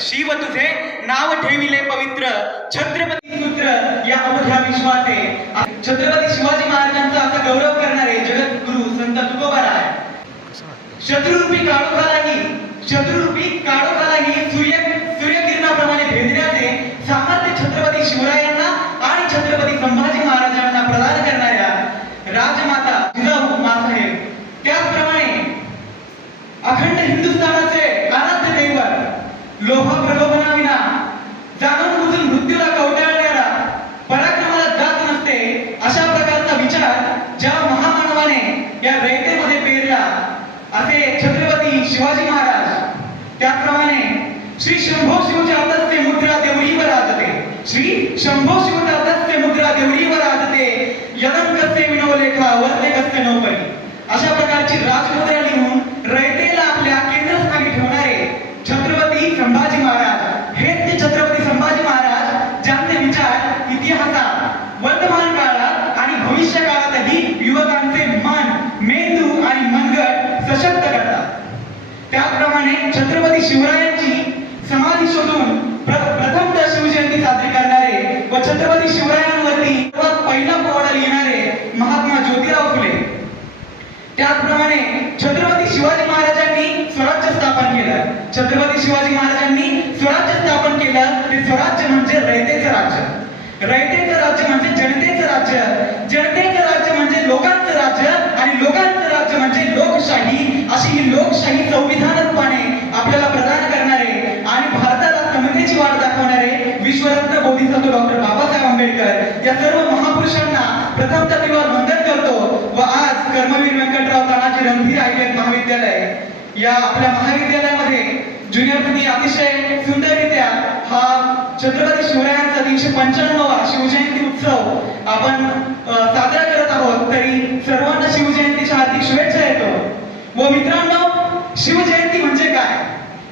शिव तुझे नाव ठेविले पवित्र छत्रपती पुत्र या अवघ्या विश्वाचे छत्रपती शिवाजी महाराजांचा असा गौरव करणारे जगद्गुरु संत तुकोबाराय शत्रुरूपी काळोखालाही सूर्यकिरणाप्रमाणे भेदण्याचे सामर्थ्य छत्रपती शिवरायांना आणि छत्रपती संभाजी महाराजांना प्रदान करणाऱ्या राजमाता जिजाऊ मासाहेब, त्याचप्रमाणे अखंड हिंदुस्थानाचे आराध्य दैवत लोभ प्रलोभनाविना जाणून बुजून मृत्यूला कवटाळणारा पराक्रमाला जात नसते अशा प्रकारचा विचार ज्या महामानवाने या रयतेमध्ये पेरला असे छत्रपती शिवाजी महाराज, त्याचप्रमाणे श्री शंभो शिवजातस्य मुद्रा देवरीवर राजते, श्री शंभो शिवजातस्य मुद्रा देवरीवर राजते, यदंकस्य विनवलेखा वर्तेकस्य नौपरी, अशा प्रकारची राजमुद्रा लिहून रयतेला आपल्या केंद्रस्थानी ठेवणारे छत्रपती संभाजी महाराज हेच ते छत्रपती संभाजी महाराज ज्यांचे विचार इतिहासात, वर्तमान काळात आणि भविष्य काळातही युवकांचे मन, मेंदू आणि मनगट सशक्त करतात. त्याचप्रमाणे छत्रपती शिवरायांची समाधी शोधून प्रथमतः शिवजयंती साजरी करणारे व छत्रपती शिवरायांवरती सर्वात पहिला पोवाडा लिहिणारे महात्मा ज्योतिराव फुले, त्याचप्रमाणे छत्रपती शिवाजी महाराजांनी स्वराज्य स्थापन केलं. छत्रपती शिवाजी महाराजांनी स्वराज्य स्थापन केलं ते स्वराज्य म्हणजे रयतेचं राज्य, रयतेचं राज्य म्हणजे जनतेचं राज्य, जनतेचं राज्य म्हणजे लोकांचं राज्य आणि लोकांचं राज्य म्हणजे लोकशाही. अशी ही लोकशाही संविधान रूपाने आपल्याला प्रदान करणारे आणि भारताला समतेची वाट दाखवणारे विश्वरत्न बोधिसत्व डॉक्टर बाबासाहेब आंबेडकर या सर्व महापुरुषांना प्रथमतः त्रिवार वंदन करतो. व आज कर्मवीर व्यंकटराव तानाजी रणधीर आयुर्वेद महाविद्यालय या आपल्या महाविद्यालयामध्ये ज्युनियरपणी अतिशय सुंदररित्या हा छत्रपती शिवरायांचा 395वा शिवजयंती उत्सव आपण साजरा करत आहोत. तरी सर्वांना शिवजयंतीच्या हार्दिक शुभेच्छा येतो. व मित्रांनो, शिवजयंती म्हणजे काय?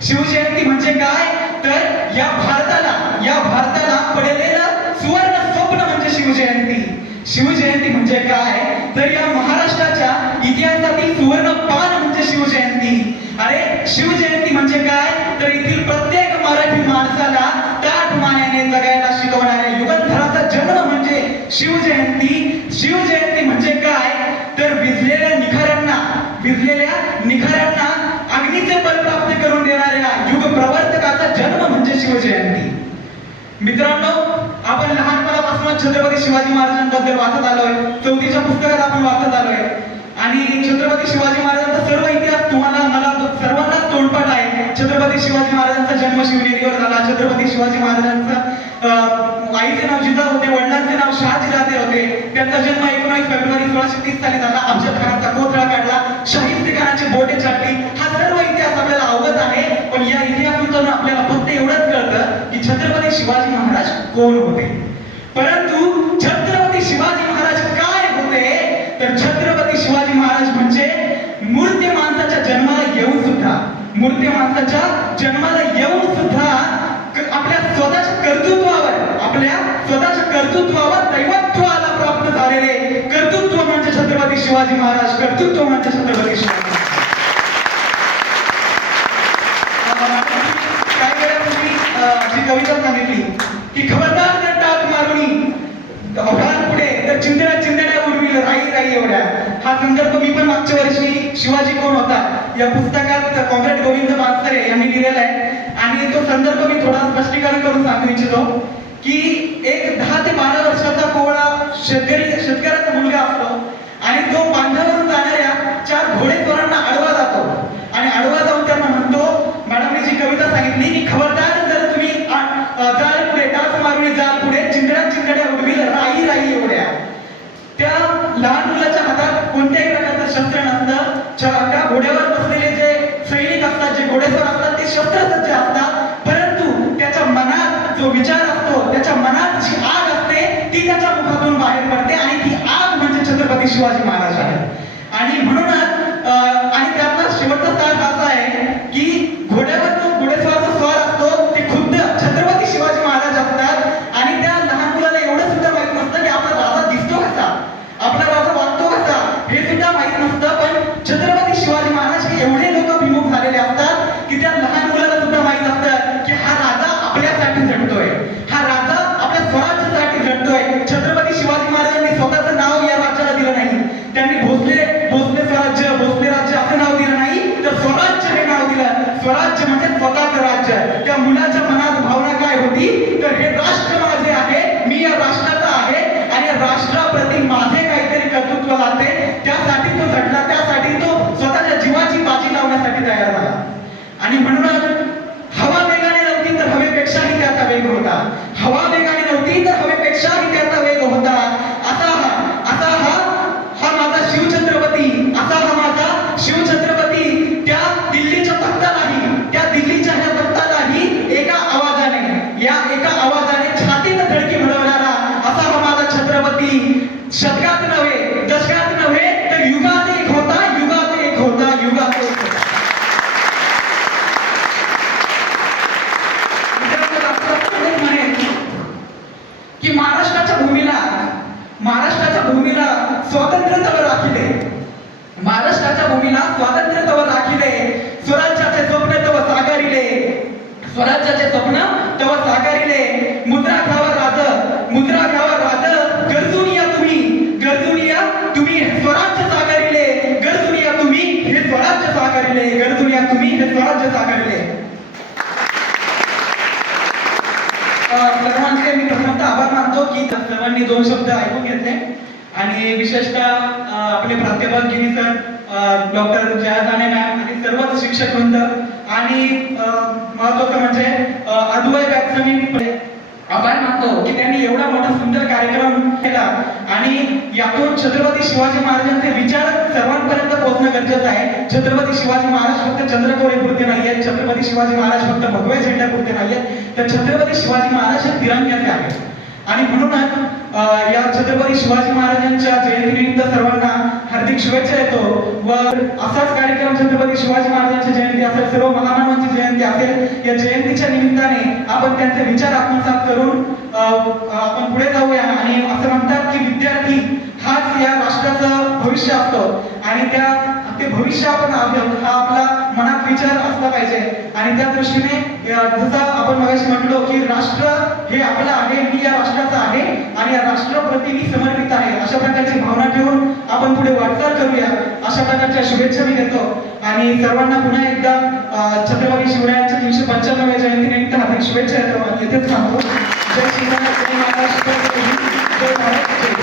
शिवजयंती म्हणजे काय तर या भारताला पडलेलं सुवर्ण स्वप्न म्हणजे शिवजयंती. शिवजयंती म्हणजे काय तर या महाराष्ट्राच्या इतिहासातील सुवर्ण पान म्हणजे शिवजयंती. अरे शिवजयंती म्हणजे काय तर येथील प्रत्येक मराठी माणसाला ताठ मानेने जगायला शिकवणाऱ्या युगंधराचा जन्म म्हणजे शिवजयंती. शिवजयंती म्हणजे काय तर विझलेल्या निखाऱ्यांना अग्नीचे बल प्राप्त करून देणाऱ्या युग प्रवर्तकाचा जन्म म्हणजे शिवजयंती. मित्रांनो, आपण लहानपणापासून छत्रपती शिवाजी महाराजांबद्दल वाचत आलोय, 4थीच्या पुस्तकात आपण वाचत आलोय आणि छत्रपती शिवाजी महाराजांचा सर्व इतिहास तुम्हाला मला सर्वांनाच तोंडपाठ आहे. छत्रपती शिवाजी महाराजांचा जन्म शिवनेरीवर झाला. छत्रपती शिवाजी महाराजांचा आईचे नाव जिजाऊ होते, वडिलांचे नाव शहाजीराजे होते. त्यांचा जन्म 19 फेब्रुवारी 1630 साली झाला. अफजल खानाचा कोथळा काढला, शाहिस्ते खानाची बोटे छाटली. हा सर्व इतिहास आपल्याला अवगत आहे. पण या इतिहासातून आपल्याला फक्त एवढंच कळतं की छत्रपती शिवाजी महाराज कोण होते. परंतु छत्रपती शिवाजी महाराज काय होते तर छत्रपती शिवाजी महाराज म्हणजे मूर्ती माणसाच्या जन्माला येऊन सुद्धा आपल्या स्वतःच्या कर्तृत्वावर दैवत्वाला प्राप्त झालेले कर्तृत्व म्हणजे छत्रपती शिवाजी महाराज. कर्तृत्व म्हणजे छत्रपती शिवाजी. काय वेळापूर्वी जी कविता सांगितली की खबरदार जर टाक मारुनी पुढे तर चिंधड्या उडविल राई एवढ्या, हा संदर्भ मी पण मागच्या वर्षी शिवाजी कोण होता या पुस्तकात कॉम्रेड गोविंद मात्सरे यांनी लिहिलेला आहे. आणि तो संदर्भ मी थोडा स्पष्टीकरण करून सांगू इच्छितो की एक 10 ते 12 वर्षाचा कोवळा शेतकऱ्याचा मुलगा असतो आणि तो बांधावरून जाणाऱ्या 4 घोडेस्वारांना आडवा जातो आणि आडवा जाऊन त्यांना म्हणतो, मॅडमने जी कविता सांगितली की खबरदार जर तुम्ही जाल पुढे टाक मारुनी जाल पुढे चिंधड्या उडविल राई एवढ्या. त्या लहान मुलाच्या हातात कोणत्याही प्रकारचं शस्त्र नसतं. त्या घोड्यावर बसलेले जे सैनिक असतात, जे घोडेस्वार असतात ते शस्त्रसज्ज असतात. परंतु त्याच्या मनात जो विचार असतो, त्याच्या मनात जी आग असते ती त्याच्या मुखातून बाहेर पडते आणि ती आग म्हणजे छत्रपती शिवाजी महाराज आहे. आणि म्हणूनच आणि त्यातला शेवटचा सार असा आहे की घोड्यावर जो घोडेस्वार जो स्वार असतो ते खुद्द छत्रपती शिवाजी महाराज असतात. आणि त्या लहान मुलाला एवढं सुद्धा माहित नसतं की आपला राजा दिसतो कसा, आपला राजा वागतो कसा, हे सुद्धा माहित नसतं. पण छत्रपती शिवाजी महाराज हे एवढे लोक विमुख झालेले असतात की त्या लहान मुलाला सुद्धा माहित असतं की हा वेग होता. हवा वेगाने नव्हती तर हवेपेक्षाही त्याचा वेग होता. हा माझा शिवछत्रपती, असा हा माझा शिवछत्रपती. त्या दिल्लीच्या तख्तालाही, त्या दिल्लीच्या ह्या तख्तालाही एका आवाजाने छातीत धडकी भरवणारा असा हा माझा छत्रपती. शतकात नव्हे, दशकात नव्हे, तर युगात एक होता, युगात एक होता, युगात एक होता. म्हणेन की महाराष्ट्राच्या भूमीला स्वातंत्र्य तव राखिले, महाराष्ट्राच्या भूमीला स्वातंत्र्य तव राखिले, स्वराज्याचे स्वप्न तव साकारिले, स्वराज्याचे स्वप्न तव साकारिले. मुद्रा घ्यावा राज, गरजून या तुम्ही हे स्वराज्य साकारिले, गरजून या तुम्ही हे स्वराज्य साकारिले, गरजून या तुम्ही हे स्वराज्य साकारिले. सर्वांचे मी प्रथमतः आभार मानतो की सर्वांनी 2 शब्द ऐकून घेतले आणि विशेषतः आपले प्राध्यापक गिरी सर, डॉक्टर जयादाने मॅम आणि सर्वच शिक्षक वृंद आणि महत्त्वाचं म्हणजे अद्वय बॅचचं मी आभार मानतो की त्यांनी एवढा मोठा सुंदर कार्यक्रम केला आणि यातून छत्रपती शिवाजी महाराजांचे विचार सर्वांपर्यंत पोहोचणं गरजेचं आहे. छत्रपती शिवाजी महाराज फक्त चंद्रकोरेपुरते नाही आहेत, छत्रपती शिवाजी महाराज फक्त भगव्या झेंड्यापुरते नाही आहेत, तर छत्रपती शिवाजी महाराज हे तिरंग्याचे आहेत. आणि म्हणूनच या छत्रपती शिवाजी महाराजांच्या जयंतीनिमित्त सर्वांना हार्दिक शुभेच्छा देतो व असाच कार्यक्रम छत्रपती शिवाजी महाराजांची जयंती असेल, सर्व महामानवांची जयंती असेल, या जयंतीच्या निमित्ताने आपण त्यांचे विचार आत्मसात करून आपण पुढे जाऊया. आणि असं म्हणतात की विद्यार्थी हाच या राष्ट्राचं भविष्य असतो आणि ते भविष्य आपण हा आपला मनात विचार असला पाहिजे. आणि त्या दृष्टीने जसं आपण मगाशी म्हटलो की राष्ट्र हे आपलं आहे, मी या राष्ट्राचा आहे आणि या राष्ट्राप्रती मी समर्पित आहे, अशा प्रकारची भावना ठेवून आपण पुढे वाटचाल करूया, अशा प्रकारच्या शुभेच्छा मी देतो. आणि सर्वांना पुन्हा एकदा छत्रपती शिवरायांच्या 395व्या जयंतीनिमित्त हार्दिक शुभेच्छा देतो आणि इथेच थांबतो. जय शिवराय, जय महाराष्ट्र, जय भारत, जय